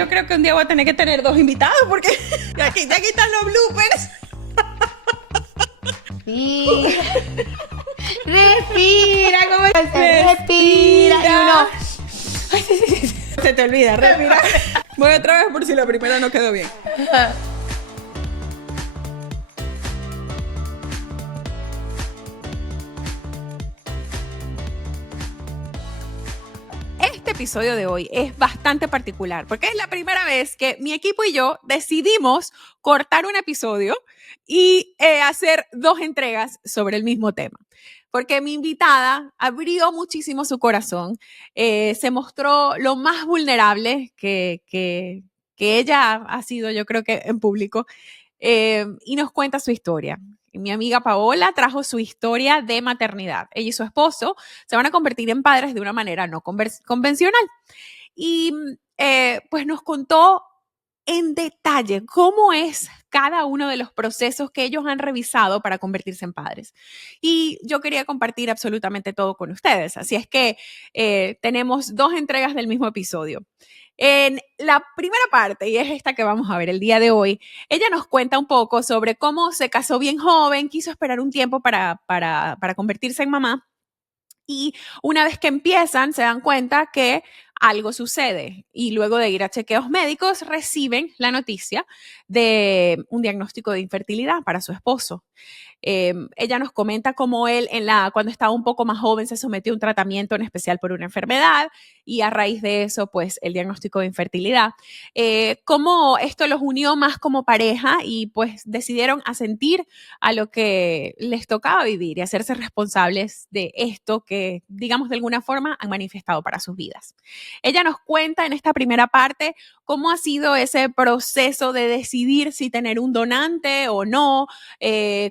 yo creo que un día voy a tener que tener 2 invitados porque aquí están los bloopers. Respira, ¿cómo respira? Y uno... Ay, sí. Se te olvida, respira. Voy otra vez por si la primera no quedó bien. Este episodio de hoy es bastante particular porque es la primera vez que mi equipo y yo decidimos cortar un episodio y hacer 2 entregas sobre el mismo tema. Porque mi invitada abrió muchísimo su corazón, se mostró lo más vulnerable que ella ha sido, yo creo que en público, y nos cuenta su historia. Mi amiga Paola trajo su historia de maternidad. Ella y su esposo se van a convertir en padres de una manera no convencional. Y pues nos contó en detalle cómo es cada uno de los procesos que ellos han revisado para convertirse en padres. Y yo quería compartir absolutamente todo con ustedes. Así es que tenemos 2 entregas del mismo episodio. En la primera parte, y es esta que vamos a ver el día de hoy, ella nos cuenta un poco sobre cómo se casó bien joven, quiso esperar un tiempo para convertirse en mamá. Y una vez que empiezan, se dan cuenta que algo sucede y luego de ir a chequeos médicos reciben la noticia de un diagnóstico de infertilidad para su esposo. Ella nos comenta cómo él cuando estaba un poco más joven se sometió a un tratamiento en especial por una enfermedad y a raíz de eso pues el diagnóstico de infertilidad, cómo esto los unió más como pareja y pues decidieron asentir a lo que les tocaba vivir y hacerse responsables de esto que digamos de alguna forma han manifestado para sus vidas. Ella nos cuenta en esta primera parte cómo ha sido ese proceso de decidir si tener un donante o no,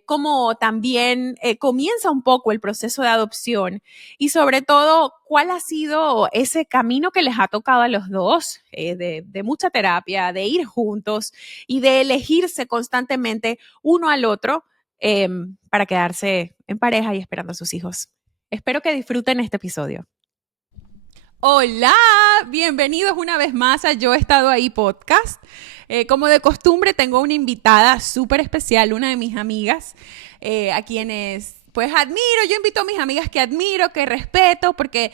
cómo también comienza un poco el proceso de adopción y sobre todo cuál ha sido ese camino que les ha tocado a los dos, de mucha terapia, de ir juntos y de elegirse constantemente uno al otro para quedarse en pareja y esperando a sus hijos. Espero que disfruten este episodio. Hola, bienvenidos una vez más a Yo He Estado Ahí podcast. Como de costumbre tengo una invitada súper especial, una de mis amigas, a quienes pues admiro. Yo invito a mis amigas que admiro, que respeto, porque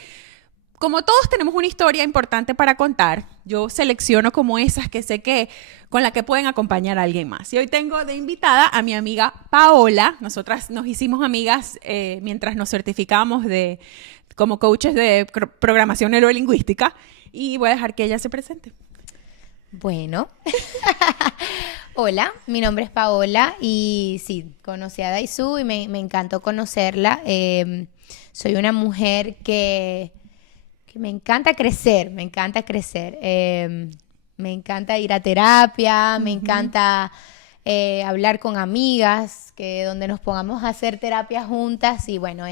como todos tenemos una historia importante para contar, yo selecciono como esas que sé que con la que pueden acompañar a alguien más. Y hoy tengo de invitada a mi amiga Paola. Nosotras nos hicimos amigas mientras nos certificamos como coaches de programación neurolingüística y voy a dejar que ella se presente. Bueno, hola, mi nombre es Paola y sí, conocí a Daisu y me encantó conocerla. Soy una mujer que me encanta crecer, me encanta ir a terapia, me encanta hablar con amigas, donde nos pongamos a hacer terapia juntas y bueno,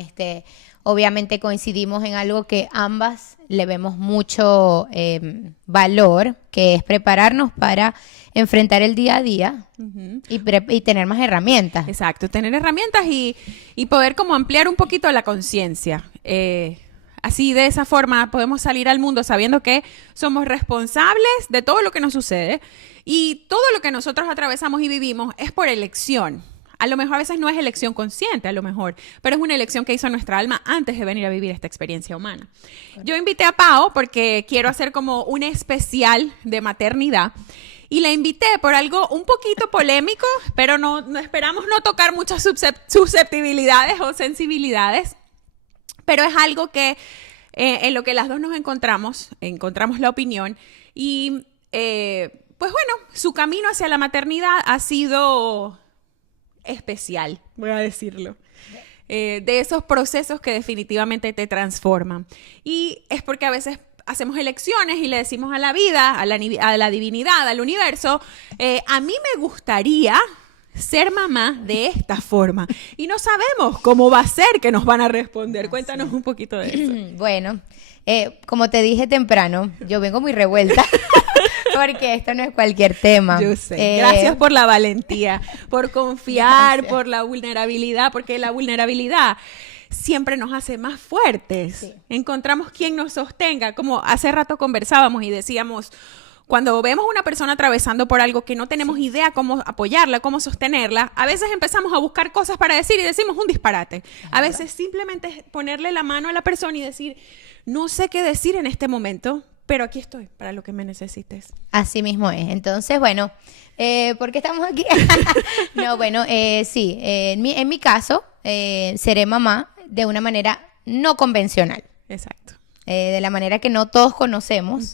obviamente coincidimos en algo que ambas le vemos mucho valor, que es prepararnos para enfrentar el día a día y tener más herramientas. Exacto, tener herramientas y poder como ampliar un poquito la conciencia. Así, de esa forma, podemos salir al mundo sabiendo que somos responsables de todo lo que nos sucede y todo lo que nosotros atravesamos y vivimos es por elección. A lo mejor a veces no es elección consciente, a lo mejor, pero es una elección que hizo nuestra alma antes de venir a vivir esta experiencia humana. Yo invité a Pao porque quiero hacer como un especial de maternidad y la invité por algo un poquito polémico, pero no esperamos no tocar muchas susceptibilidades o sensibilidades, pero es algo que en lo que las dos nos encontramos la opinión y pues bueno, su camino hacia la maternidad ha sido especial, voy a decirlo, de esos procesos que definitivamente te transforman. Y es porque a veces hacemos elecciones y le decimos a la vida, a la divinidad, al universo, a mí me gustaría ser mamá de esta forma. Y no sabemos cómo va a ser que nos van a responder. Cuéntanos un poquito de eso. Bueno, como te dije temprano, yo vengo muy revuelta. Porque esto no es cualquier tema. Yo sé. Gracias por la valentía, por confiar, por la vulnerabilidad, porque la vulnerabilidad siempre nos hace más fuertes. Sí. Encontramos quien nos sostenga. Como hace rato conversábamos y decíamos, Cuando vemos a una persona atravesando por algo que no tenemos idea cómo apoyarla, cómo sostenerla, a veces empezamos a buscar cosas para decir y decimos un disparate. A veces simplemente es ponerle la mano a la persona y decir, no sé qué decir en este momento, pero aquí estoy para lo que me necesites. Así mismo es. Entonces, bueno, ¿por qué estamos aquí? No, bueno, sí, en mi caso, seré mamá de una manera no convencional. Exacto. De la manera que no todos conocemos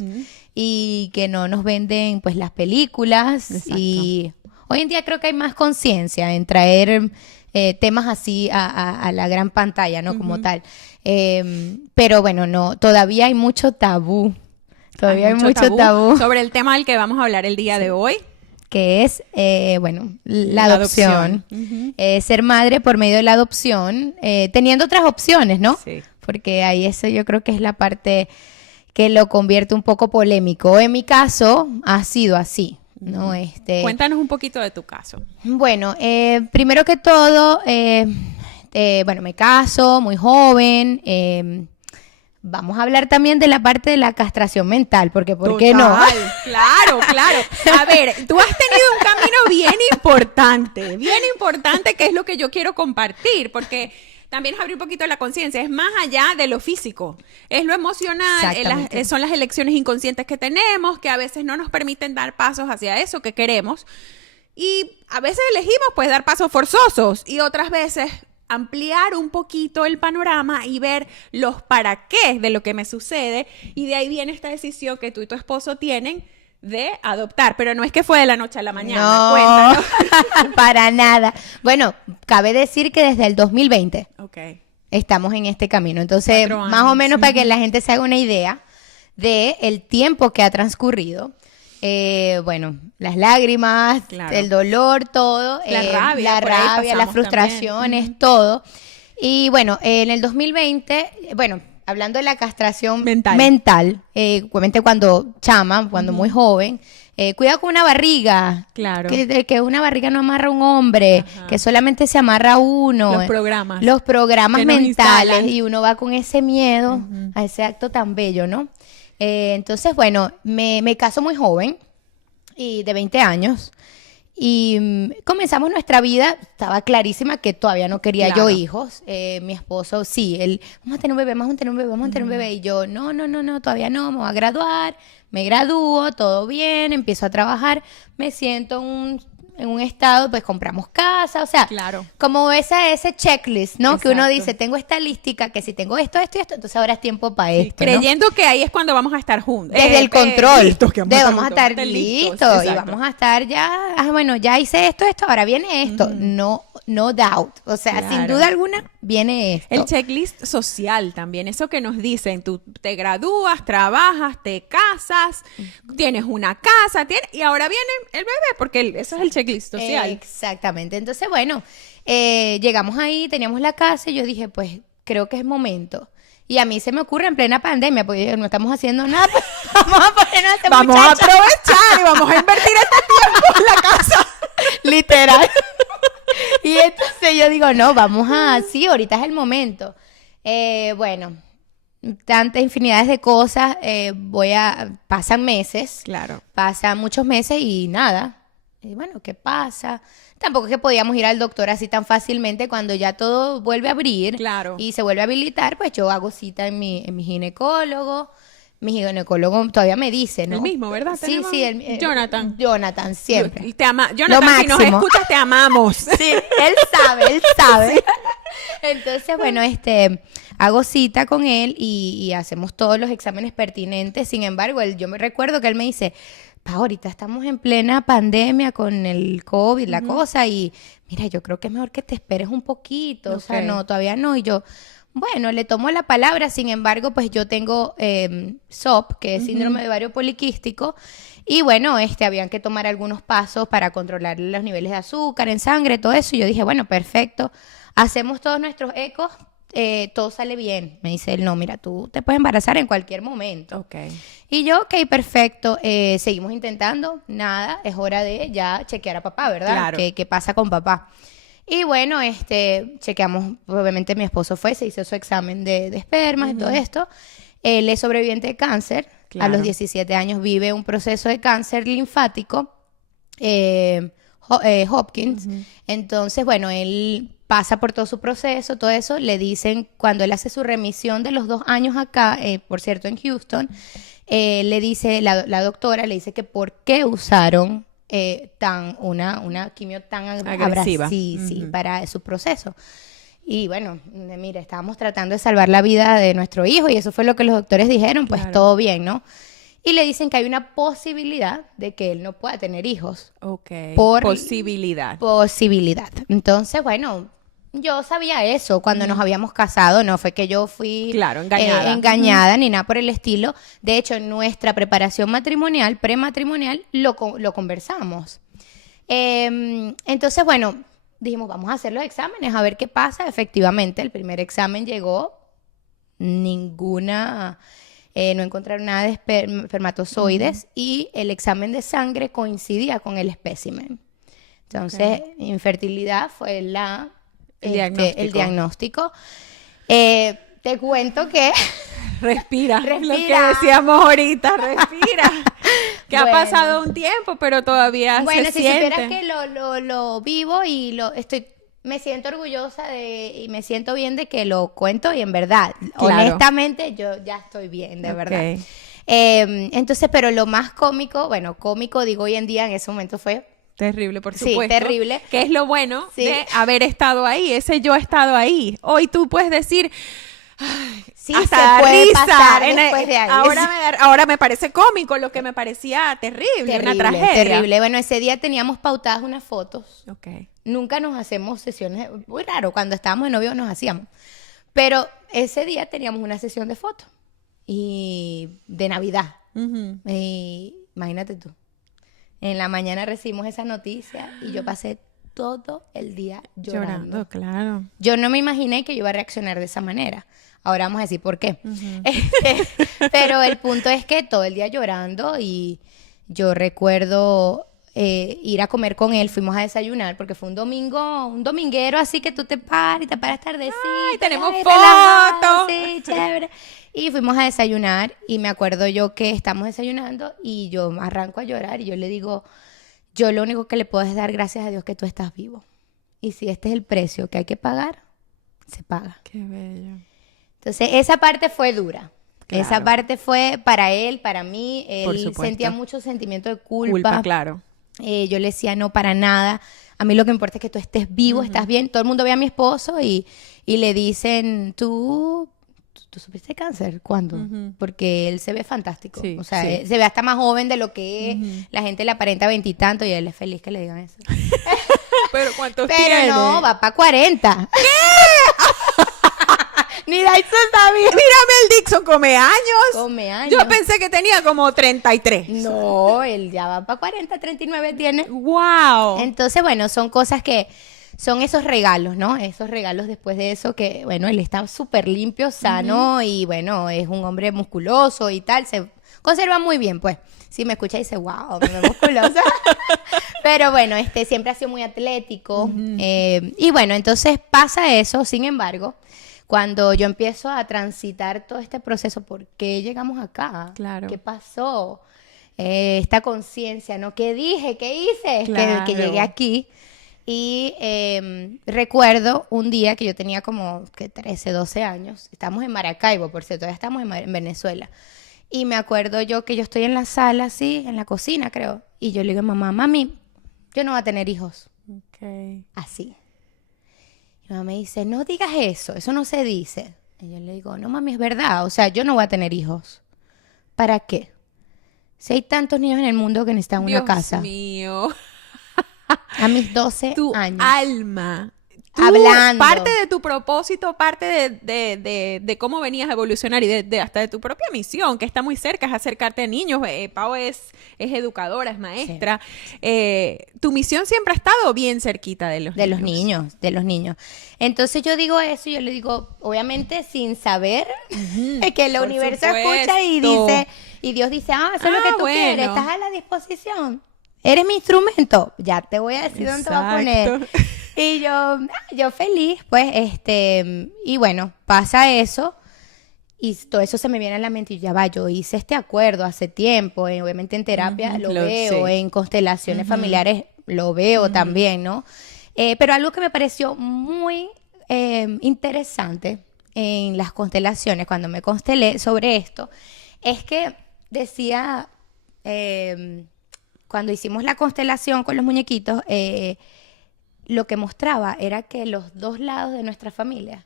y que no nos venden pues las películas. Exacto. Y hoy en día creo que hay más conciencia en traer temas así a la gran pantalla, ¿no? Como tal. Pero bueno, no, todavía hay mucho tabú. Todavía hay mucho tabú sobre el tema del que vamos a hablar el día de hoy. Que es, bueno, la adopción. Ser madre por medio de la adopción, teniendo otras opciones, ¿no? Sí. Porque ahí eso yo creo que es la parte que lo convierte un poco polémico. En mi caso, ha sido así, ¿no? Cuéntanos un poquito de tu caso. Bueno, primero que todo, bueno, me caso muy joven. Vamos a hablar también de la parte de la castración mental, porque ¿por qué no? Claro, claro. A ver, tú has tenido un camino bien importante, que es lo que yo quiero compartir, porque también es abrir un poquito la conciencia, es más allá de lo físico, es lo emocional, son las elecciones inconscientes que tenemos, que a veces no nos permiten dar pasos hacia eso que queremos, y a veces elegimos pues dar pasos forzosos, y otras veces ampliar un poquito el panorama y ver los para qué de lo que me sucede, y de ahí viene esta decisión que tú y tu esposo tienen de adoptar, pero no es que fue de la noche a la mañana. No, cuéntanos. Para nada. Bueno, cabe decir que desde el 2020 estamos en este camino, entonces más o menos para que la gente se haga una idea de el tiempo que ha transcurrido. Bueno, las lágrimas, el dolor, todo, la rabia, las frustraciones, todo. Y bueno, en el 2020, bueno, hablando de la castración mental, obviamente cuando muy joven, cuidado con una barriga, que una barriga no amarra a un hombre, que solamente se amarra a uno. Los programas mentales, y uno va con ese miedo a ese acto tan bello, ¿no? Entonces, bueno, me caso muy joven, y de 20 años, y comenzamos nuestra vida. Estaba clarísima que todavía no quería yo hijos. Mi esposo, sí, él, vamos a tener un bebé, vamos a tener un bebé, y yo, no, todavía no, me voy a graduar, me gradúo, todo bien, empiezo a trabajar, me siento en un estado, pues compramos casa, o sea, como ese checklist, ¿no? Exacto. Que uno dice, tengo esta listica, que si tengo esto, entonces ahora es tiempo para esto, creyendo, ¿no? Que ahí es cuando vamos a estar juntos. Desde el control, vamos a estar listos, y vamos a estar ya, bueno, ya hice esto, ahora viene esto, no doubt, o sea, sin duda alguna viene esto. El checklist social también, eso que nos dicen, tú te gradúas, trabajas, te casas, tienes una casa, y ahora viene el bebé, porque eso es el checklist social. Exactamente. Entonces, bueno, llegamos ahí, teníamos la casa, y yo dije, pues, creo que es momento. Y a mí se me ocurre en plena pandemia, porque no estamos haciendo nada, pues, vamos a ponernos a hacer Vamos a aprovechar y vamos a invertir este tiempo en la casa. Literal. Y entonces yo digo, no, sí, ahorita es el momento. Bueno, tantas infinidades de cosas, pasan meses. Pasan muchos meses y nada. Y bueno, ¿qué pasa? Tampoco es que podíamos ir al doctor así tan fácilmente. Cuando ya todo vuelve a abrir y se vuelve a habilitar, pues yo hago cita en mi ginecólogo. Mi ginecólogo todavía me dice, ¿no? El mismo, ¿verdad? Sí, Jonathan. Jonathan, siempre. Te ama. Jonathan, si nos escuchas, te amamos. Sí, él sabe. Sí. Entonces, bueno, hago cita con él y hacemos todos los exámenes pertinentes. Sin embargo, yo me recuerdo que él me dice, ahorita estamos en plena pandemia con el COVID, la cosa, y mira, yo creo que es mejor que te esperes un poquito. O sea, no, todavía no. Y yo, bueno, le tomo la palabra. Sin embargo, pues yo tengo SOP, que es síndrome de ovario poliquístico, y bueno, habían que tomar algunos pasos para controlar los niveles de azúcar en sangre, todo eso. Y yo dije, bueno, perfecto, hacemos todos nuestros ecos, todo sale bien. Me dice él, no, mira, tú te puedes embarazar en cualquier momento. Y yo, perfecto, seguimos intentando, nada, es hora de ya chequear a papá, ¿verdad? ¿Qué pasa con papá? Y bueno, chequeamos, obviamente mi esposo se hizo su examen de espermas y todo esto. Él es sobreviviente de cáncer, a los 17 años vive un proceso de cáncer linfático, Hopkins. Entonces, bueno, él pasa por todo su proceso, todo eso. Le dicen, cuando él hace su remisión de los 2 años acá, por cierto, en Houston, le dice, la doctora le dice que por qué usaron una quimio tan agresiva sí, para su proceso. Y bueno, mira, estábamos tratando de salvar la vida de nuestro hijo y eso fue lo que los doctores dijeron, pues claro. todo bien, ¿no? Y le dicen que hay una posibilidad de que él no pueda tener hijos. Ok. Por Posibilidad. Entonces, bueno, yo sabía eso cuando nos habíamos casado, no fue que yo fui claro, engañada, engañada ni nada por el estilo. De hecho, en nuestra preparación matrimonial, prematrimonial, lo conversamos. Entonces, bueno, dijimos, vamos a hacer los exámenes, a ver qué pasa. Efectivamente, el primer examen llegó, no encontraron nada de espermatozoides y el examen de sangre coincidía con el espécimen. Entonces, infertilidad fue el diagnóstico. Te cuento que... Respira, lo que decíamos ahorita, respira. Que ha pasado un tiempo, pero todavía se siente. Bueno, si supieras que lo vivo y me siento orgullosa y me siento bien de que lo cuento y en verdad, honestamente, yo ya estoy bien, de verdad. Entonces, pero lo más cómico digo hoy en día, en ese momento fue... Terrible, por supuesto. Sí, terrible. Que es lo bueno de haber estado ahí, ese yo he estado ahí. Hoy tú puedes decir... Sí, hasta se puede pasar después de ahí. Ahora me parece cómico lo que me parecía terrible, una tragedia. Terrible. Bueno, ese día teníamos pautadas unas fotos. Okay. Nunca nos hacemos sesiones, muy raro, cuando estábamos de novios nos hacíamos. Pero ese día teníamos una sesión de fotos y de Navidad. Y imagínate tú. En la mañana recibimos esa noticia y yo pasé todo el día llorando. Claro. Yo no me imaginé que yo iba a reaccionar de esa manera. Ahora vamos a decir por qué. Pero el punto es que todo el día llorando y yo recuerdo ir a comer con él. Fuimos a desayunar porque fue un dominguero así que tú te paras tardecito. ¡Ay, tenemos fotos! Sí, chévere. Y fuimos a desayunar y me acuerdo yo que estamos desayunando y yo arranco a llorar y yo le digo, yo lo único que le puedo es dar gracias a Dios que tú estás vivo. Y si este es el precio que hay que pagar, se paga. Qué bello. Entonces, esa parte fue dura. Claro. Esa parte fue para él, para mí. Él sentía mucho sentimiento de culpa. Claro. Yo le decía, no, para nada. A mí lo que importa es que tú estés vivo, estás bien. Todo el mundo ve a mi esposo y le dicen, ¿Tú supiste cáncer? ¿Cuándo? Porque él se ve fantástico. Sí, o sea, se ve hasta más joven de lo que es. La gente le aparenta 20 y tanto y él es feliz que le digan eso. ¿Pero cuántos tiene? Pero no, va para 40. ¿Qué? Ni Dyson sabía. Mira, Mel Dixon come años. Come años. Yo pensé que tenía como 33. No, él ya va para 40, 39 tiene. ¡Wow! Entonces, bueno, son cosas que... Son esos regalos, ¿no? Esos regalos después de eso que, bueno, él está súper limpio, sano y, bueno, es un hombre musculoso y tal. Se conserva muy bien, pues. Si me escucha dice, wow, me veo musculosa. Pero bueno, siempre ha sido muy atlético. Y bueno, entonces pasa eso. Sin embargo, cuando yo empiezo a transitar todo este proceso, ¿por qué llegamos acá? Claro. ¿Qué pasó? Esta conciencia, ¿no? ¿Qué dije? ¿Qué hice? Claro. Que llegué aquí. Y recuerdo un día que yo tenía como 13, 12 años. Estamos en Maracaibo, por cierto, ya estamos en Venezuela. Y me acuerdo yo que yo estoy en la sala, así, en la cocina, creo. Y yo le digo a mamá, mami, yo no voy a tener hijos. Okay. Así. Y mamá me dice, no digas eso no se dice. Y yo le digo, no mami, es verdad, o sea, yo no voy a tener hijos. ¿Para qué? Si hay tantos niños en el mundo que necesitan una casa. Dios mío. A mis 12 años. Alma. Hablando. Parte de tu propósito, parte de cómo venías a evolucionar y hasta de tu propia misión, que está muy cerca, es acercarte a niños. Pau es educadora, es maestra. Sí. Tu misión siempre ha estado bien cerquita de los niños. De los niños. Entonces yo digo eso y yo le digo, obviamente sin saber, que el universo escucha y dice, y Dios dice, eso es lo que tú quieres, estás a la disposición. Eres mi instrumento, ya te voy a decir dónde te voy a poner. Y yo feliz, pues, y bueno, pasa eso. Y todo eso se me viene a la mente y ya va, yo hice este acuerdo hace tiempo, obviamente en terapia lo veo, sí. en constelaciones familiares lo veo también, ¿no? Pero algo que me pareció muy interesante en las constelaciones, cuando me constelé sobre esto, es que decía, cuando hicimos la constelación con los muñequitos, lo que mostraba era que los dos lados de nuestra familia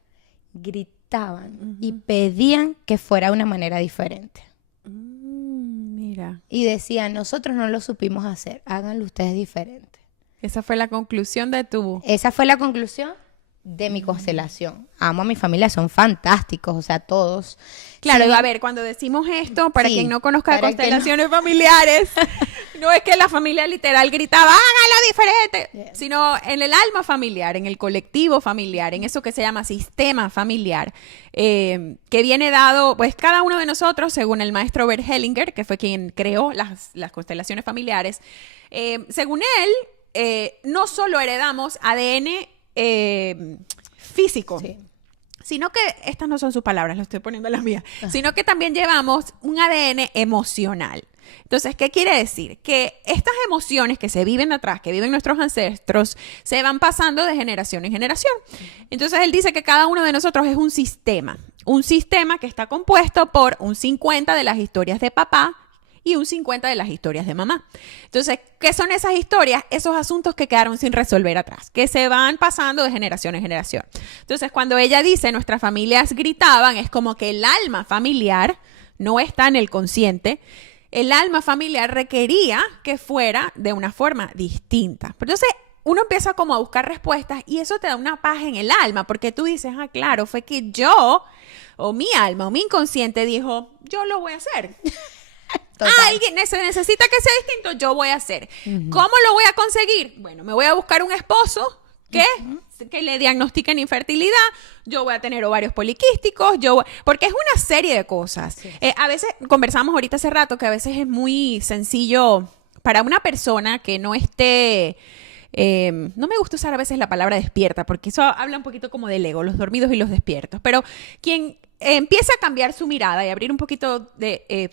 gritaban y pedían que fuera de una manera diferente. Mira. Y decían, nosotros no lo supimos hacer, háganlo ustedes diferente. Esa fue la conclusión de tu... Esa fue la conclusión de mi constelación. Amo a mi familia, son fantásticos, o sea, todos. Claro, Sí. a ver, cuando decimos esto, para Sí, quien no conozca de para el que constelaciones familiares, no es que la familia literal gritaba, hágalo diferente, Yeah. sino en el alma familiar, en el colectivo familiar, en eso que se llama sistema familiar, que viene dado, pues cada uno de nosotros, según el maestro Bert Hellinger, que fue quien creó las constelaciones familiares, según él, no solo heredamos ADN físico, Sí. sino que, estas no son sus palabras, lo estoy poniendo las mías, sino que también llevamos un ADN emocional. Entonces, ¿qué quiere decir? Que estas emociones que se viven atrás, que viven nuestros ancestros, se van pasando de generación en generación. Entonces, él dice que cada uno de nosotros es un sistema que está compuesto por un 50 de las historias de papá y un 50 de las historias de mamá. Entonces, ¿qué son esas historias? Esos asuntos que quedaron sin resolver atrás, que se van pasando de generación en generación. Entonces, cuando ella dice nuestras familias gritaban, es como que el alma familiar no está en el consciente. El alma familiar requería que fuera de una forma distinta. Pero entonces, uno empieza como a buscar respuestas y eso te da una paz en el alma, porque tú dices, claro, fue que yo, o mi alma, o mi inconsciente dijo, yo lo voy a hacer. Total. Alguien necesita que sea distinto, yo voy a hacer. ¿Cómo lo voy a conseguir? Bueno, me voy a buscar un esposo que le diagnostiquen infertilidad, yo voy a tener ovarios poliquísticos, porque es una serie de cosas. Sí. A veces, conversamos ahorita hace rato, que a veces es muy sencillo para una persona que no esté... no me gusta usar a veces la palabra despierta, porque eso habla un poquito como del ego, los dormidos y los despiertos, pero quien empieza a cambiar su mirada y abrir un poquito de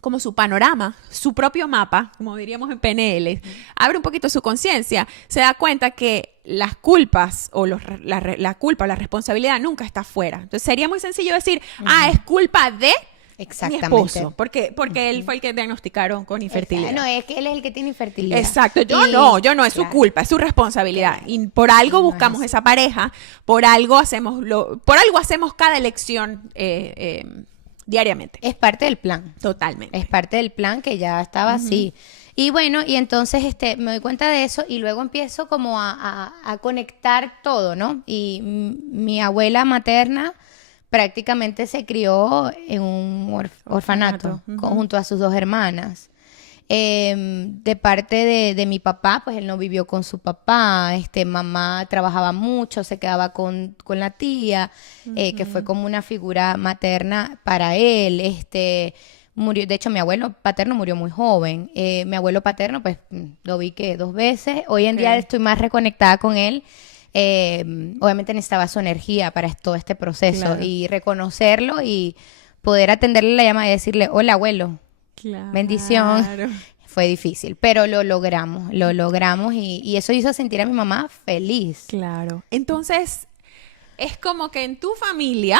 como su panorama, su propio mapa, como diríamos en PNL, abre un poquito su conciencia, se da cuenta que las culpas o la culpa o la responsabilidad nunca está fuera. Entonces sería muy sencillo decir, es culpa de mi Exactamente. esposo, porque él fue el que diagnosticaron con infertilidad. No, es que él es el que tiene infertilidad. Exacto, yo no, es su claro. culpa, es su responsabilidad. Y por algo No es buscamos así. esa pareja, por algo hacemos cada elección diariamente. Es parte del plan. Totalmente. Es parte del plan que ya estaba así. Y bueno, y entonces me doy cuenta de eso y luego empiezo como a conectar todo, ¿no? Y mi abuela materna prácticamente se crió en un orfanato junto a sus dos hermanas. De parte de mi papá, pues él no vivió con su papá, mamá trabajaba mucho, se quedaba con la tía, que fue como una figura materna para él, murió, de hecho mi abuelo paterno murió muy joven, mi abuelo paterno pues lo vi que 2 veces, hoy en día estoy más reconectada con él, obviamente necesitaba su energía para todo este proceso, Claro. y reconocerlo y poder atenderle la llamada y decirle, hola abuelo, Claro. bendición. Fue difícil, pero lo logramos y eso hizo sentir a mi mamá feliz. Claro. Entonces, es como que en tu familia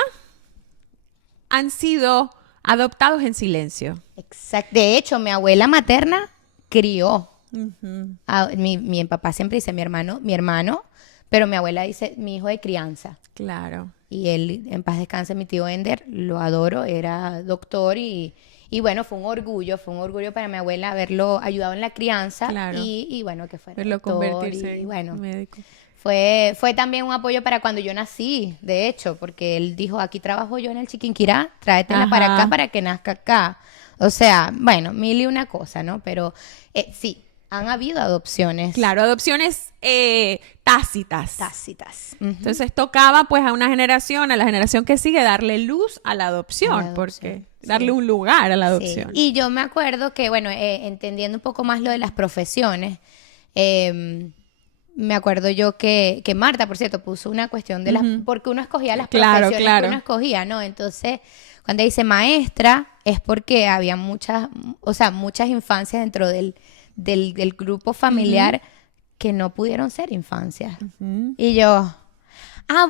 han sido adoptados en silencio. Exacto. De hecho, mi abuela materna crió. Mi papá siempre dice mi hermano, pero mi abuela dice mi hijo de crianza. Claro. Y él, en paz descanse, mi tío Ender, lo adoro, era doctor y bueno, fue un orgullo para mi abuela haberlo ayudado en la crianza. Claro. Y bueno, que fuera Verlo doctor convertirse y en bueno, médico. fue también un apoyo para cuando yo nací, de hecho, porque él dijo, aquí trabajo yo en el Chiquinquirá, tráetela para acá para que nazca acá. O sea, bueno, mil y una cosa, ¿no? Pero sí, han habido adopciones. Claro, adopciones tácitas. Tácitas. Entonces tocaba pues a una generación, a la generación que sigue, darle luz a la adopción, A la adopción, porque sí. darle un lugar a la Sí. adopción. Y yo me acuerdo que, bueno, entendiendo un poco más lo de las profesiones, me acuerdo yo que Marta, por cierto, puso una cuestión de las... Porque uno escogía las Claro, profesiones claro. que uno escogía, ¿no? Entonces, cuando dice maestra, es porque había muchas infancias dentro del grupo familiar que no pudieron ser infancias. Y yo...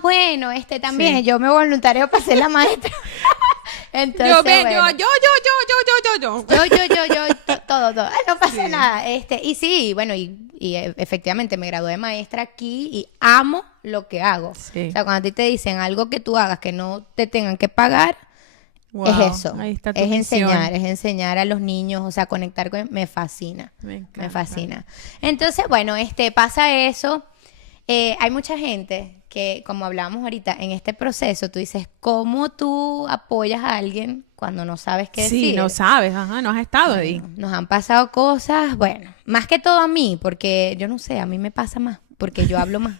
bueno, también, Sí. yo me voluntario para ser la maestra. Entonces, Yo, bueno. yo. Todo. No pasa nada. Y sí, bueno, y efectivamente me gradué de maestra aquí y amo lo que hago. Sí. O sea, cuando a ti te dicen algo que tú hagas que no te tengan que pagar, Wow, es eso. ahí está tu Es misión. enseñar a los niños, o sea, conectar con... Me fascina. Me encanta. Me fascina. Entonces, bueno, pasa eso. Hay mucha gente que, como hablábamos ahorita, en este proceso, tú dices, ¿cómo tú apoyas a alguien cuando no sabes qué decir? Sí, no sabes, no has estado ahí. Nos han pasado cosas, bueno, más que todo a mí, porque yo no sé, a mí me pasa más, porque yo hablo más.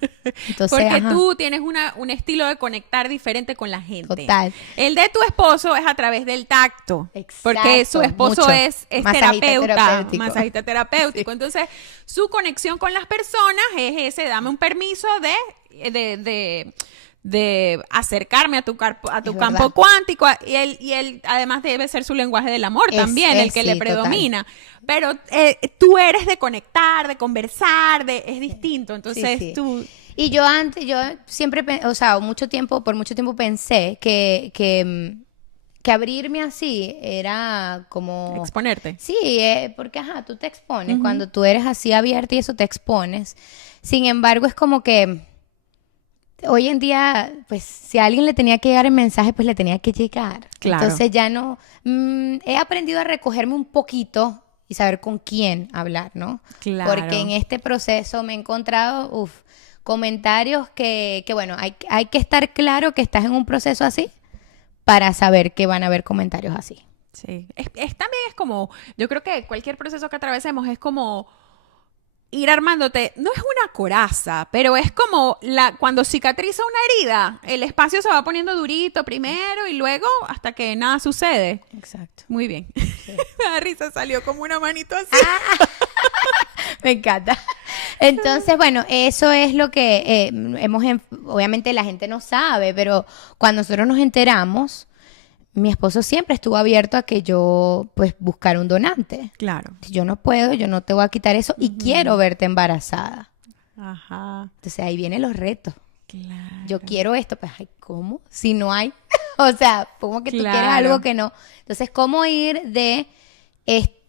Entonces, Porque tú tienes un estilo de conectar diferente con la gente. Total. El de tu esposo es a través del tacto. Exacto, Porque su esposo mucho. es Masajista terapeuta, terapéutico. masajista terapéutico. Entonces, su conexión con las personas es ese, dame un permiso de acercarme a tu campo verdad. cuántico, y él además debe ser su lenguaje del amor también, el que le sí, predomina. Pero tú eres de conectar, de conversar, es distinto. Entonces Sí. tú... Y yo siempre, por mucho tiempo pensé que abrirme así era como... Exponerte. Sí, porque tú te expones. Cuando tú eres así abierta y eso te expones. Sin embargo, es como que hoy en día, pues, si a alguien le tenía que llegar el mensaje, pues le tenía que llegar. Claro. Entonces ya no... he aprendido a recogerme un poquito y saber con quién hablar, ¿no? Claro. Porque en este proceso me he encontrado, comentarios que bueno, hay que estar claro que estás en un proceso así para saber que van a haber comentarios así. Sí. También es como, yo creo que cualquier proceso que atravesemos es como ir armándote, no es una coraza, pero es como cuando cicatriza una herida, el espacio se va poniendo durito primero y luego hasta que nada sucede. Exacto. Muy bien. Sí. Me da risa, salió como una manito así. Me encanta. Entonces, bueno, eso es lo que obviamente la gente no sabe, pero cuando nosotros nos enteramos, mi esposo siempre estuvo abierto a que yo, pues, buscara un donante. Claro. Si yo no puedo, yo no te voy a quitar eso y quiero verte embarazada. Ajá. Entonces, ahí vienen los retos. Claro. Yo quiero esto, pues, ay, ¿cómo? Si no hay. O sea, como que tú quieres Claro. algo que no. Entonces, ¿cómo ir de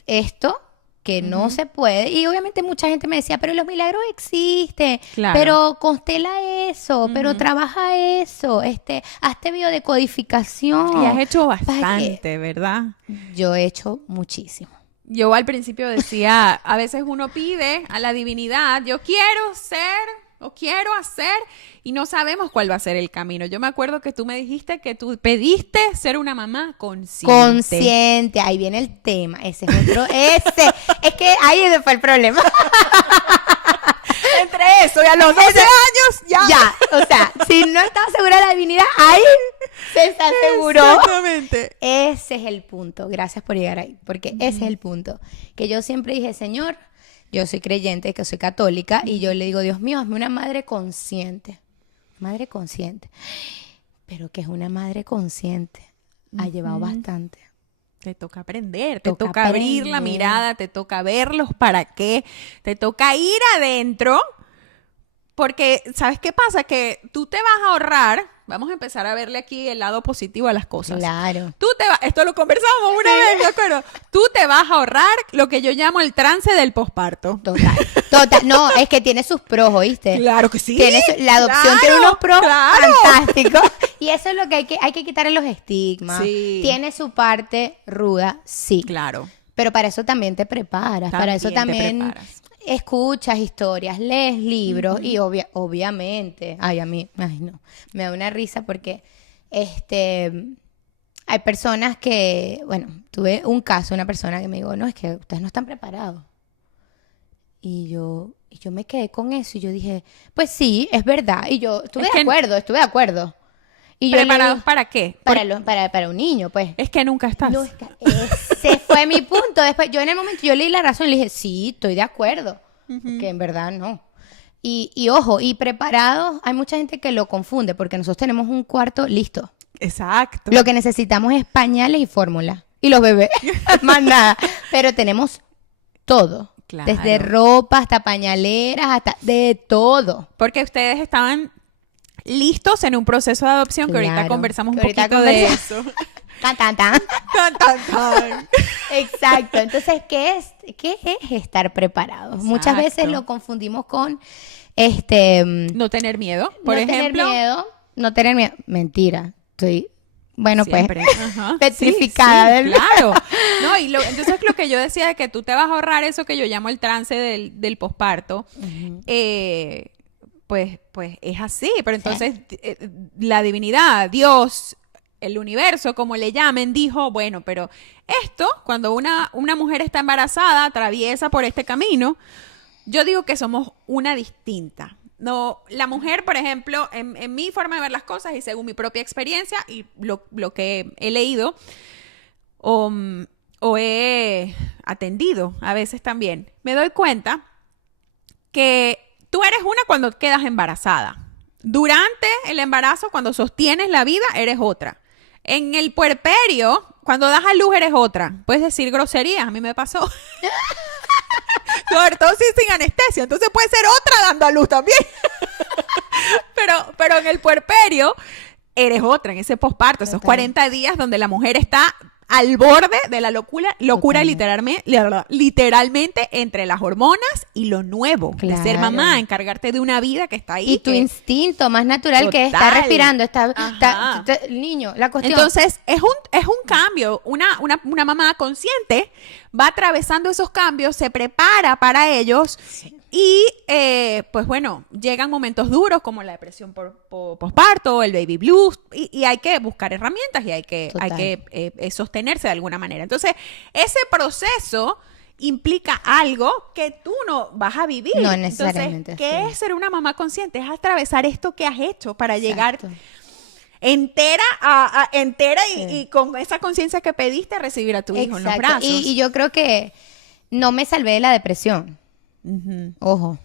esto que no se puede? Y obviamente mucha gente me decía, pero los milagros existen, Claro. pero constela eso, pero trabaja eso, hazte biodecodificación. Y has hecho Para que- bastante, ¿verdad? Yo he hecho muchísimo. Yo al principio decía, a veces uno pide a la divinidad, yo quiero ser o quiero hacer, y no sabemos cuál va a ser el camino. Yo me acuerdo que tú me dijiste que tú pediste ser una mamá consciente. Consciente, ahí viene el tema, ese es otro, es que ahí fue el problema. Entre eso y a los 12 años, Ya, o sea, si no estaba segura de la divinidad, ahí se aseguró. Exactamente. Ese es el punto, gracias por llegar ahí, porque ese es el punto, que yo siempre dije, Señor, yo soy creyente, que soy católica, y yo le digo, Dios mío, hazme una madre consciente, pero que es una madre consciente, ha llevado bastante. Te toca aprender, te Toca toca abrir la aprender. mirada, te toca verlos para qué, te toca ir adentro, porque ¿sabes qué pasa? Que tú te vas a ahorrar, vamos a empezar a verle aquí el lado positivo a las cosas. Claro. Esto lo conversamos una vez, me acuerdo. Tú te vas a ahorrar lo que yo llamo el trance del posparto. Total. No, es que tiene sus pros, ¿oíste? Claro que sí. La adopción Claro, tiene unos pros claro. fantásticos. Y eso es lo que hay que quitarle los estigmas. Sí. Tiene su parte ruda, sí. Claro. Pero para eso también te preparas. Para eso También te también preparas. escuchas historias, lees libros y obviamente, ay no, me da una risa porque hay personas que, bueno, tuve un caso, una persona que me dijo, no, es que ustedes no están preparados. Y yo me quedé con eso y yo dije, pues sí, es verdad. Y yo estuve Es de acuerdo. Y yo le ¿Preparados digo, para qué? para un niño, pues. Es que nunca estás. No, ese fue mi punto. Después, yo en el momento, yo leí la razón y le dije, sí, estoy de acuerdo. Que en verdad no. Y ojo, y preparados, hay mucha gente que lo confunde porque nosotros tenemos un cuarto listo. Exacto. Lo que necesitamos es pañales y fórmula. Y los bebés, más nada. Pero tenemos todo. Claro. Desde ropa hasta pañaleras, hasta de todo. Porque ustedes estaban listos en un proceso de adopción, que ahorita Claro. conversamos un Que ahorita poquito de eso. Tan, tan, tan. Tan, tan, tan. Exacto. Entonces, ¿qué es estar preparados? Muchas veces Exacto. lo confundimos con No tener miedo, por no ejemplo. tener miedo. No tener miedo. Mentira. Estoy, bueno, Siempre. pues, Ajá. petrificada. Sí, claro. No, entonces lo que yo decía de que tú te vas a ahorrar eso que yo llamo el trance del posparto, pues es así. Pero entonces la divinidad, Dios, el universo, como le llamen, dijo, bueno, pero esto, cuando una mujer está embarazada, atraviesa por este camino, yo digo que somos una distinta. No, la mujer, por ejemplo, en mi forma de ver las cosas y según mi propia experiencia y lo que he leído o he atendido a veces también, me doy cuenta que tú eres una cuando quedas embarazada. Durante el embarazo, cuando sostienes la vida, eres otra. En el puerperio, cuando das a luz, eres otra. Puedes decir groserías, a mí me pasó. Sobre todo si sin anestesia, entonces puede ser otra dando a luz también. pero en el puerperio eres otra, en ese posparto, esos 40 días donde la mujer está al borde de la locura literalmente entre las hormonas y lo nuevo de ser mamá, encargarte de una vida que está ahí. Y tu instinto más natural que es estar respirando, el niño, la cuestión. Entonces, es un cambio. Una mamá consciente va atravesando esos cambios, se prepara para ellos. Sí. Y, pues bueno, llegan momentos duros como la depresión por posparto, el baby blues, y hay que buscar herramientas y hay que sostenerse de alguna manera. Entonces, ese proceso implica algo que tú no vas a vivir. No necesariamente. Entonces, ¿qué es ser una mamá consciente? Es atravesar esto que has hecho para llegar entera y con esa conciencia que pediste a recibir a tu hijo en los brazos. Y yo creo que no me salvé de la depresión. Uh-huh. Ojo,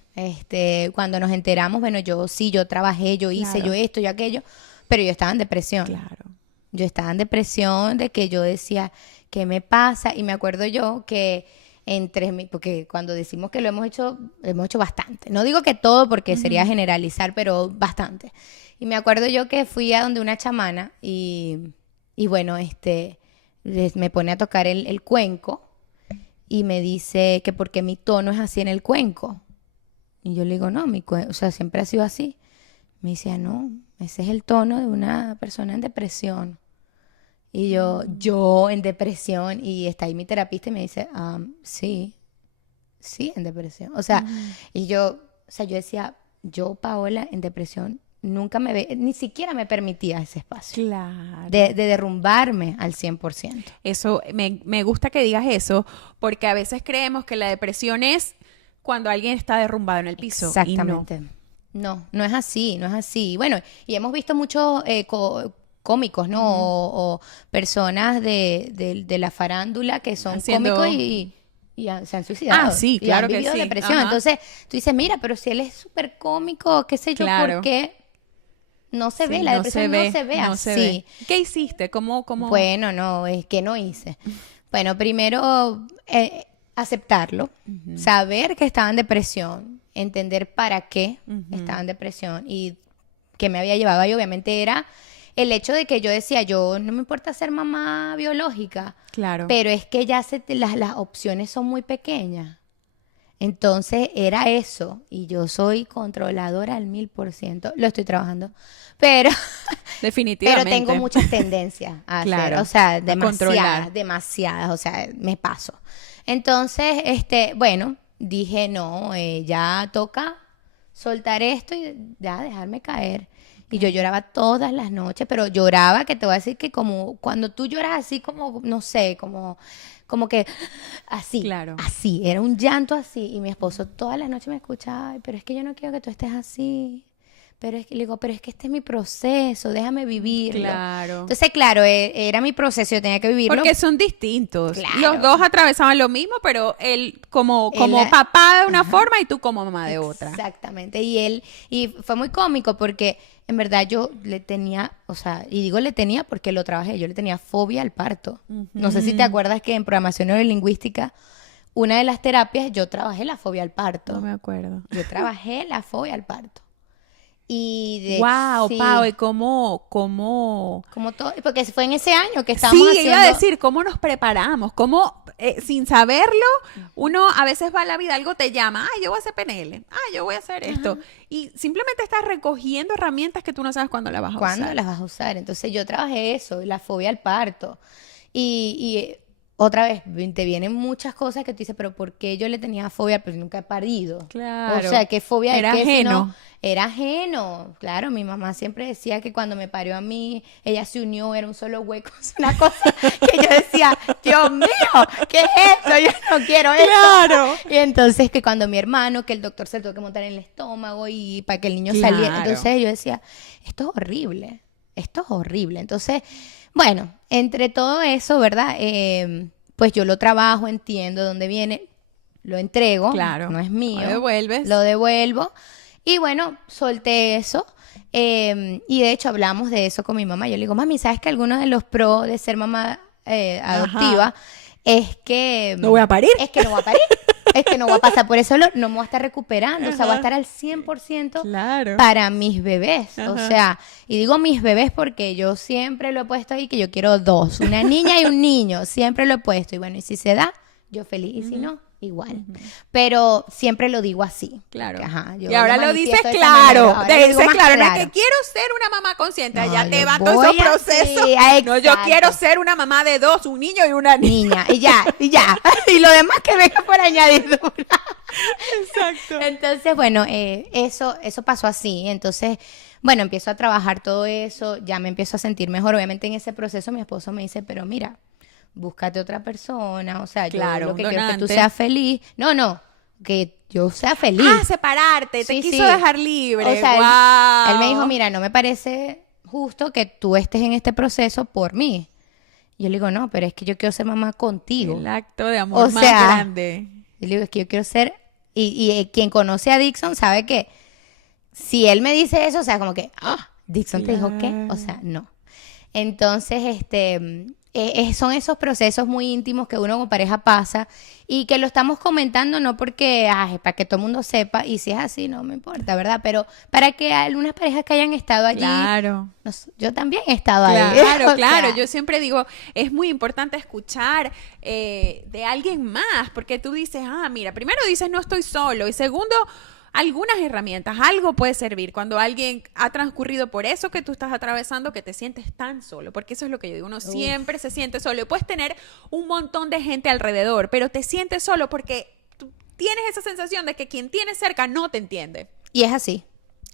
cuando nos enteramos, bueno, yo trabajé, yo hice, yo esto, yo aquello, pero yo estaba en depresión. Claro. Yo estaba en depresión de que yo decía, ¿qué me pasa? Y me acuerdo yo que porque cuando decimos que lo hemos hecho bastante. No digo que todo porque sería generalizar, pero bastante. Y me acuerdo yo que fui a donde una chamana y bueno, me pone a tocar el cuenco. Y me dice que porque mi tono es así en el cuenco. Y yo le digo, no, siempre ha sido así. Me dice, no, ese es el tono de una persona en depresión. Y yo en depresión. Y está ahí mi terapista y me dice, sí, en depresión. O sea, yo decía, yo, Paola, en depresión, nunca ni siquiera me permitía ese espacio. Claro. De derrumbarme al 100%. Eso, me gusta que digas eso, porque a veces creemos que la depresión es cuando alguien está derrumbado en el piso. Exactamente. Y no es así, no es así. Bueno, y hemos visto muchos cómicos, ¿no? O personas de la farándula que son cómicos y se han suicidado. Sí, claro que sí. Y han vivido depresión. Ajá. Entonces, tú dices, mira, pero si él es súper cómico, qué sé yo, claro. ¿por qué? No se ve, la depresión no se ve así. ¿Qué hiciste? ¿Cómo? Bueno, no, es que no hice. Bueno, primero aceptarlo, saber que estaba en depresión, entender para qué estaba en depresión y qué me había llevado ahí, obviamente era el hecho de que yo decía, yo no me importa ser mamá biológica, claro, pero es que ya las opciones son muy pequeñas. Entonces era eso, y yo soy controladora al 1000%, lo estoy trabajando, pero definitivamente, pero tengo muchas tendencias a hacer, o sea, demasiadas, o sea, me paso. Entonces, bueno, dije, no, ya toca soltar esto y ya dejarme caer. Y yo lloraba todas las noches, pero lloraba, que te voy a decir que como cuando tú lloras así como, no sé, como que así, claro, así, era un llanto así. Y mi esposo todas las noches me escuchaba, pero es que yo no quiero que tú estés así, pero es que, le digo, pero es que este es mi proceso, déjame vivirlo. Claro. Entonces, claro, era mi proceso, yo tenía que vivirlo. Porque son distintos. Claro. Los dos atravesaban lo mismo, pero él como papá de una forma y tú como mamá de otra. Exactamente. Y fue muy cómico porque en verdad yo le tenía, o sea, y digo le tenía porque lo trabajé, yo le tenía fobia al parto. No sé si te acuerdas que en programación neurolingüística, una de las terapias, yo trabajé la fobia al parto. No me acuerdo. Yo trabajé la fobia al parto. Y wow, sí, Pau, ¿y cómo? como todo, porque fue en ese año que estábamos Sí, haciendo. iba a decir, ¿cómo nos preparamos? ¿Cómo, sin saberlo, uno a veces va a la vida, algo te llama, yo voy a hacer PNL, yo voy a hacer esto. Y simplemente estás recogiendo herramientas que tú no sabes cuándo las vas a usar. ¿Cuándo las vas a usar? Entonces yo trabajé eso, la fobia al parto. Y otra vez, te vienen muchas cosas que tú dices, pero ¿por qué yo le tenía fobia? Pero nunca he parido. Claro. O sea, ¿qué fobia Era de qué? ajeno. Si no, era ajeno. Claro, mi mamá siempre decía que cuando me parió a mí, ella se unió, era un solo hueco. Es una cosa que yo decía, Dios mío, ¿qué es eso? Yo no quiero eso. Claro. Y entonces que cuando mi hermano, que el doctor se lo tuvo que montar en el estómago y para que el niño Claro. saliera. Entonces yo decía, esto es horrible. Esto es horrible. Entonces, bueno, entre todo eso, ¿verdad? Pues yo lo trabajo, entiendo de dónde viene, lo entrego, Claro. no es mío. Lo devuelves. Lo devuelvo. Y bueno, solté eso. Y de hecho hablamos de eso con mi mamá. Yo le digo, mami, ¿sabes que alguno de los pros de ser mamá adoptiva es que... ¿No voy a parir? Es que no voy a parir. Es que no voy a pasar por eso, no me voy a estar recuperando. O sea, voy a estar al 100% Claro. para mis bebés. O Ajá. sea, y digo mis bebés porque yo siempre lo he puesto ahí que yo quiero dos. Una niña y un niño. Siempre lo he puesto. Y bueno, y si se da, yo feliz. Y si no, igual. Pero siempre lo digo así. Claro. Ajá, yo y ahora lo manifiesto dices de esa claro. manera. Ahora Te lo digo dices más claro. No es claro. que quiero ser una mamá consciente. No, Ya te yo van todos esos voy así, procesos. No, yo exacto. quiero ser una mamá de dos, un niño y una niña. Niña, y ya. Y lo demás que venga por añadidura. Exacto. Entonces, bueno, eso pasó así. Entonces, bueno, empiezo a trabajar todo eso, ya me empiezo a sentir mejor. Obviamente en ese proceso mi esposo me dice, pero mira, búscate otra persona. O sea, Claro, yo lo que un quiero es que tú donante. seas feliz. No, que yo sea feliz. Separarte. Te Sí, quiso sí. dejar libre. O sea, Wow. él me dijo, mira, no me parece justo que tú estés en este proceso por mí. Y yo le digo, no, pero es que yo quiero ser mamá contigo. El acto de amor O más sea, grande. Y le digo, es que yo quiero ser... Y quien conoce a Dixon sabe que si él me dice eso, o sea, como que, Dixon te dijo qué, o sea, no. Entonces, son esos procesos muy íntimos que uno como pareja pasa y que lo estamos comentando no porque, es para que todo el mundo sepa, y si es así, no me importa, ¿verdad? Pero para que algunas parejas que hayan estado allí, Claro. yo también he estado ahí. Claro, O claro. sea, Yo siempre digo, es muy importante escuchar de alguien más, porque tú dices, mira, primero dices no estoy solo, y segundo, algunas herramientas, algo puede servir cuando alguien ha transcurrido por eso que tú estás atravesando, que te sientes tan solo, porque eso es lo que yo digo, uno siempre se siente solo, y puedes tener un montón de gente alrededor, pero te sientes solo porque tú tienes esa sensación de que quien tienes cerca no te entiende. y es así.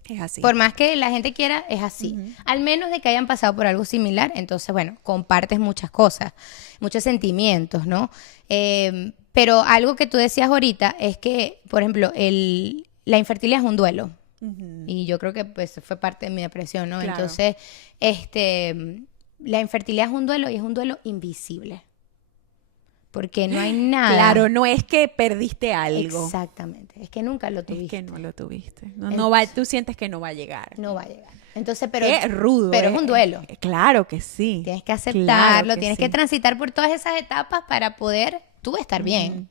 Es así. Por más que la gente quiera, es así. Al menos de que hayan pasado por algo similar, entonces, bueno, compartes muchas cosas, muchos sentimientos, ¿no? Pero algo que tú decías ahorita es que, por ejemplo, la infertilidad es un duelo. Y yo creo que pues fue parte de mi depresión, ¿no? Claro. Entonces, la infertilidad es un duelo y es un duelo invisible. Porque no hay nada. Claro, no es que perdiste algo. Exactamente. Es que nunca lo tuviste. Es que no lo tuviste. No va, tú sientes que no va a llegar. No va a llegar. Entonces, pero Qué rudo. Pero es un duelo. Claro que sí. Tienes que aceptarlo, Claro tienes sí. que transitar por todas esas etapas para poder tú estar bien.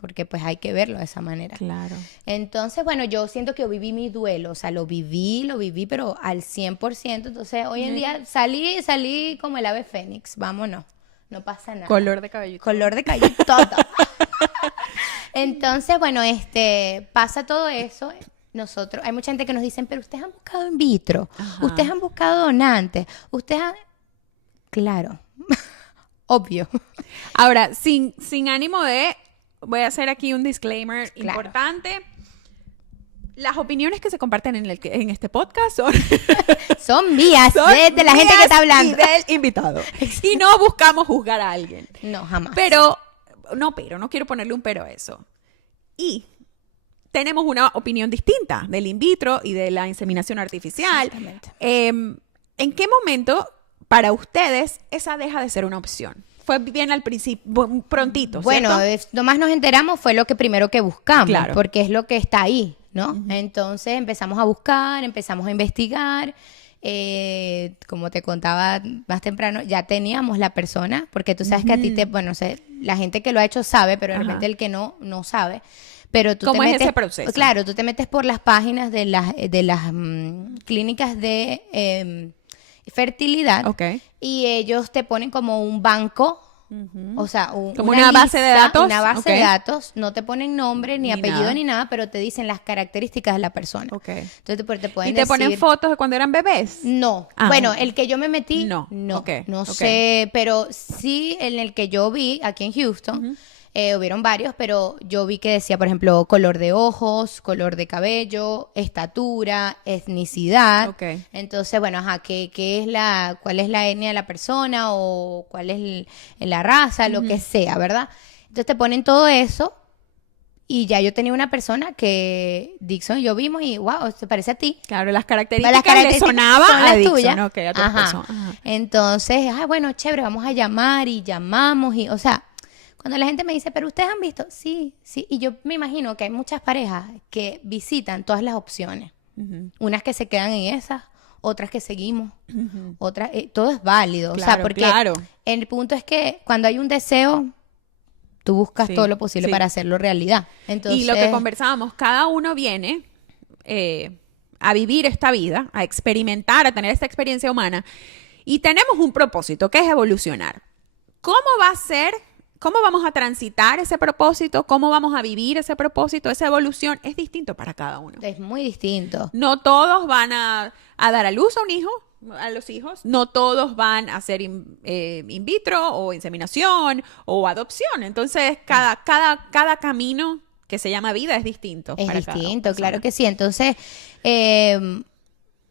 Porque pues hay que verlo de esa manera. Claro. Entonces, bueno, yo siento que yo viví mi duelo, o sea, lo viví, pero al 100%. Entonces, hoy en día salí como el ave fénix, vámonos, no pasa nada. Color de cabello. Color de cabello, todo. Entonces, bueno, pasa todo eso. Nosotros, hay mucha gente que nos dicen, pero ustedes han buscado in vitro, Ajá. ustedes han buscado donantes, ustedes han... Claro, obvio. Ahora, sin ánimo de... Voy a hacer aquí un disclaimer Claro. importante. Las opiniones que se comparten en este podcast Son mías, son de la gente que mías está hablando. y del invitado. Y no buscamos juzgar a alguien. No, jamás. Pero no quiero ponerle un pero a eso. Y tenemos una opinión distinta del in vitro y de la inseminación artificial. Exactamente. ¿En qué momento para ustedes esa deja de ser una opción? Fue bien al principio, prontito, Bueno, ¿cierto? nomás nos enteramos fue lo que primero que buscamos, Claro. porque es lo que está ahí, ¿no? Entonces empezamos a buscar, empezamos a investigar. Como te contaba más temprano, ya teníamos la persona, porque tú sabes que a ti bueno, la gente que lo ha hecho sabe, pero de Ajá. repente el que no sabe. Pero tú ¿Cómo te es metes, ese proceso? Claro, tú te metes por las páginas de las clínicas de fertilidad Ok. y ellos te ponen como un banco. O sea, Como una base de datos. Una base Ok. de datos. No te ponen nombre, ni Ni apellido, nada. ni nada, pero te dicen las características de la persona. Ok. Entonces te pueden ¿Y te ponen decir... fotos de cuando eran bebés? No. Ah. Bueno, el que yo me metí, No. no. Ok, No ok. sé, pero sí en el que yo vi aquí en Houston, hubieron varios, pero yo vi que decía, por ejemplo, color de ojos, color de cabello, estatura, etnicidad. Ok. Entonces, bueno, ajá, cuál es la etnia de la persona o cuál es la raza, lo que sea, ¿verdad? Entonces te ponen todo eso. Y ya yo tenía una persona que Dixon y yo vimos y wow, se parece a ti. Claro, las características, Las características le sonaba son a las Dixon, tuyas. ¿no? Ok, a tu Ajá. esposo. Ajá. Entonces, bueno, chévere, vamos a llamar y llamamos y, o sea, cuando la gente me dice, pero ustedes han visto, sí, y yo me imagino que hay muchas parejas que visitan todas las opciones. Unas que se quedan en esas, otras que seguimos, otras, todo es válido. Claro, o sea, porque claro. el punto es que cuando hay un deseo, tú buscas Sí, todo lo posible sí. para hacerlo realidad. Entonces, Y lo que conversábamos, cada uno viene a vivir esta vida, a experimentar, a tener esta experiencia humana, y tenemos un propósito, que es evolucionar. ¿Cómo va a ser? ¿Cómo vamos a transitar ese propósito? ¿Cómo vamos a vivir ese propósito? Esa evolución es distinto para cada uno. es muy distinto. No todos van a dar a luz a un hijo, a los hijos. No todos van a hacer in vitro o inseminación o adopción. Entonces, cada camino que se llama vida es distinto. Es para cada distinto, persona. claro que sí. Entonces,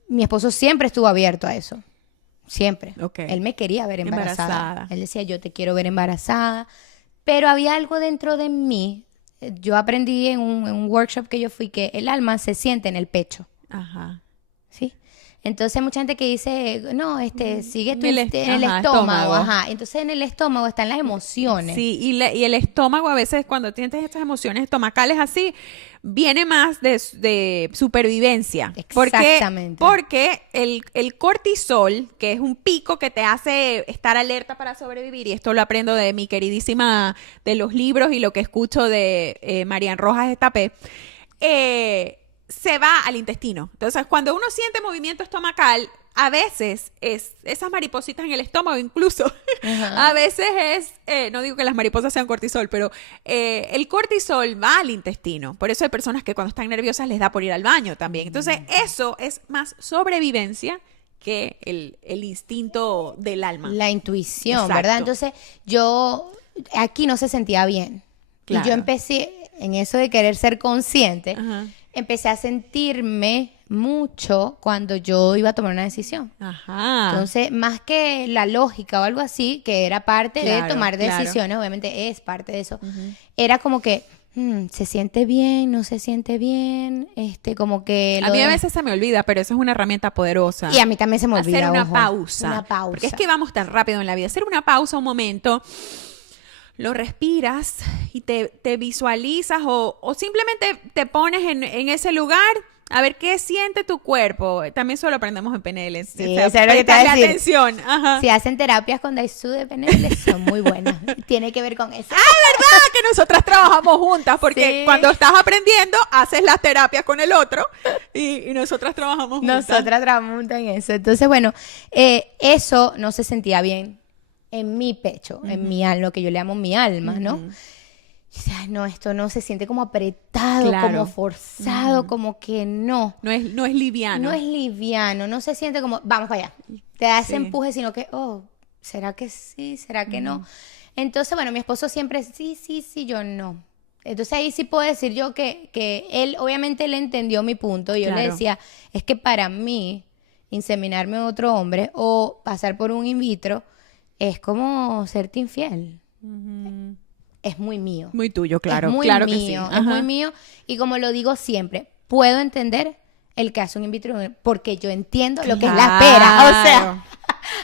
mi esposo siempre estuvo abierto a eso. Siempre. Ok. Él me quería ver embarazada. Embarazada. Él decía, yo te quiero ver embarazada. Pero había algo dentro de mí. Yo aprendí en un workshop que yo fui que el alma se siente en el pecho. Ajá. ¿Sí? Entonces mucha gente que dice, no, sigue En el en el ajá, estómago. Ajá. Entonces en el estómago están las emociones. Sí, y el estómago a veces cuando tienes estas emociones estomacales así, viene más de supervivencia. Exactamente. Porque el cortisol, que es un pico que te hace estar alerta para sobrevivir, y esto lo aprendo de mi queridísima, de los libros y lo que escucho de Marian Rojas Estapé, se va al intestino. Entonces, cuando uno siente movimiento estomacal, a veces es esas maripositas en el estómago incluso. Ajá. A veces es, no digo que las mariposas sean cortisol, pero el cortisol va al intestino. Por eso hay personas que cuando están nerviosas les da por ir al baño también. Entonces, eso es más sobrevivencia que el instinto del alma. La intuición, Exacto. ¿verdad? Entonces, yo aquí no se sentía bien. Claro. Y yo empecé en eso de querer ser consciente. Ajá. Empecé a sentirme mucho cuando yo iba a tomar una decisión. Ajá. Entonces, más que la lógica o algo así, que era parte de Claro, tomar claro. decisiones, obviamente es parte de eso, era como que, ¿se siente bien? ¿No se siente bien? Como que... A mí a veces se me olvida, pero eso es una herramienta poderosa. Y a mí también se me olvida, Hacer una ojo. pausa. Una pausa. Porque es que vamos tan rápido en la vida. Hacer una pausa un momento, lo respiras y te visualizas o simplemente te pones en ese lugar a ver qué siente tu cuerpo. También eso lo aprendemos en PNL. Sí, eso es lo que te iba a prestarle decir. atención. Ajá. Si hacen terapias con Daisu de PNL, son muy buenas. Tiene que ver con eso. ¿Verdad que nosotras trabajamos juntas? Porque Sí. cuando estás aprendiendo, haces las terapias con el otro y nosotras trabajamos juntas. Nosotras trabajamos en eso. Entonces, bueno, eso no se sentía bien en mi pecho, en mi alma, lo que yo le llamo mi alma, ¿no? O sea, no, esto no se siente como apretado, Claro. como forzado, como que no. No es liviano. No es liviano, no se siente como, vamos para allá. Te da ese Sí. empuje, sino que, ¿será que sí? ¿Será que no? Entonces, bueno, mi esposo siempre, sí, yo no. Entonces ahí sí puedo decir yo que él, obviamente él entendió mi punto. Y yo le Claro. decía, es que para mí, inseminarme a otro hombre o pasar por un in vitro es como serte infiel. es muy mío. Muy tuyo, claro. Es muy claro mío, que sí. es muy mío. Y como lo digo siempre, puedo entender el que hace un in vitro porque yo entiendo lo que es la espera. O sea,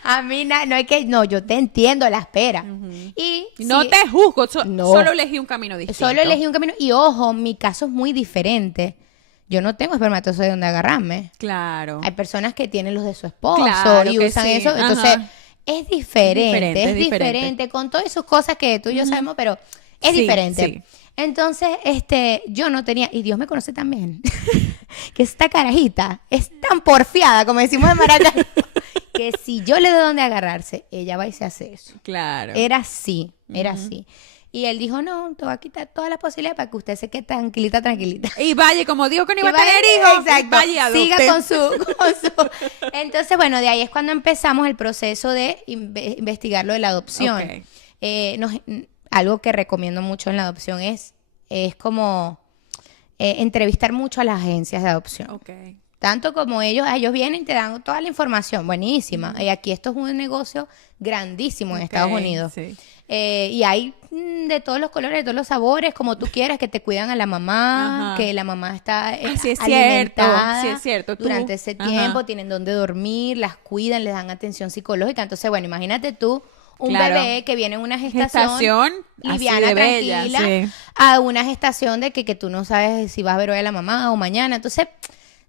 a mí no es que, no, yo te entiendo la espera. Y no sí, te juzgo, no. solo elegí un camino distinto. Solo elegí un camino. Y ojo, mi caso es muy diferente. Yo no tengo espermatozoide donde agarrarme. Claro. Hay personas que tienen los de su esposo Claro y que usan sí. eso. Entonces, Ajá. es diferente, Es diferente. con todas esas cosas que tú y yo sabemos, pero es Sí, diferente. sí. Entonces, yo no tenía, y Dios me conoce también, que esta carajita es tan porfiada, como decimos en Maracay, que si yo le doy donde agarrarse, ella va y se hace eso. Claro. Era así. Y él dijo, no, te voy a quitar todas las posibilidades para que usted se quede tranquilita. Y vaya, como dijo que no iba a Y vaya- tener hijos, exacto, vaya y adopte. siga con su... Entonces, bueno, de ahí es cuando empezamos el proceso de investigar lo de la adopción. Ok. Algo que recomiendo mucho en la adopción es como entrevistar mucho a las agencias de adopción. Ok. Tanto como ellos vienen y te dan toda la información, buenísima. Y aquí esto es un negocio grandísimo en Estados Unidos. Sí. Y hay de todos los colores, de todos los sabores, como tú quieras, que te cuidan a la mamá, Ajá. que la mamá está Sí, es alimentada cierto. Sí, es cierto. Tú- durante ese Ajá. tiempo, tienen donde dormir, las cuidan, les dan atención psicológica. Entonces, bueno, imagínate tú un Claro. bebé que viene en una gestación Gestación liviana, así de bella, tranquila, sí. a una gestación de que tú no sabes si vas a ver hoy a la mamá o mañana. Entonces,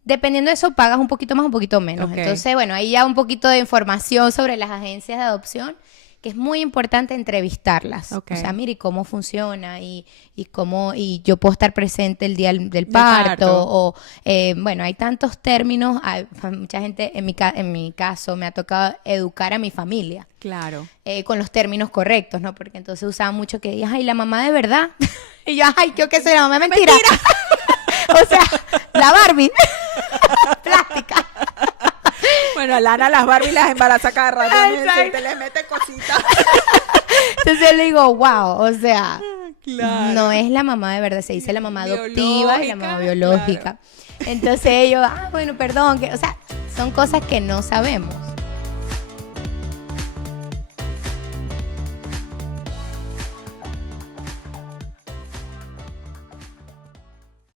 dependiendo de eso, pagas un poquito más, un poquito menos. Ok. Entonces, bueno, ahí ya un poquito de información sobre las agencias de adopción, que es muy importante entrevistarlas. Ok. O sea, mire, ¿y cómo funciona? Y cómo, y yo puedo estar presente el día del parto. parto. O, bueno, hay tantos términos. Hay mucha gente, en mi caso, me ha tocado educar a mi familia. Claro. Con los términos correctos, ¿no? Porque entonces usaba mucho que digas, ay, la mamá de verdad. Y yo, ay, yo qué soy la mamá de mentira. O sea, la Barbie. Plástica. Bueno, a Lana las Barbie las embaraza cada rato. Exacto. Y te les mete cositas. Entonces yo le digo, wow, o sea, Claro. no es la mamá de verdad, se dice la mamá adoptiva y la mamá Biológica, biológica. Entonces ellos, bueno, perdón, o sea, son cosas que no sabemos.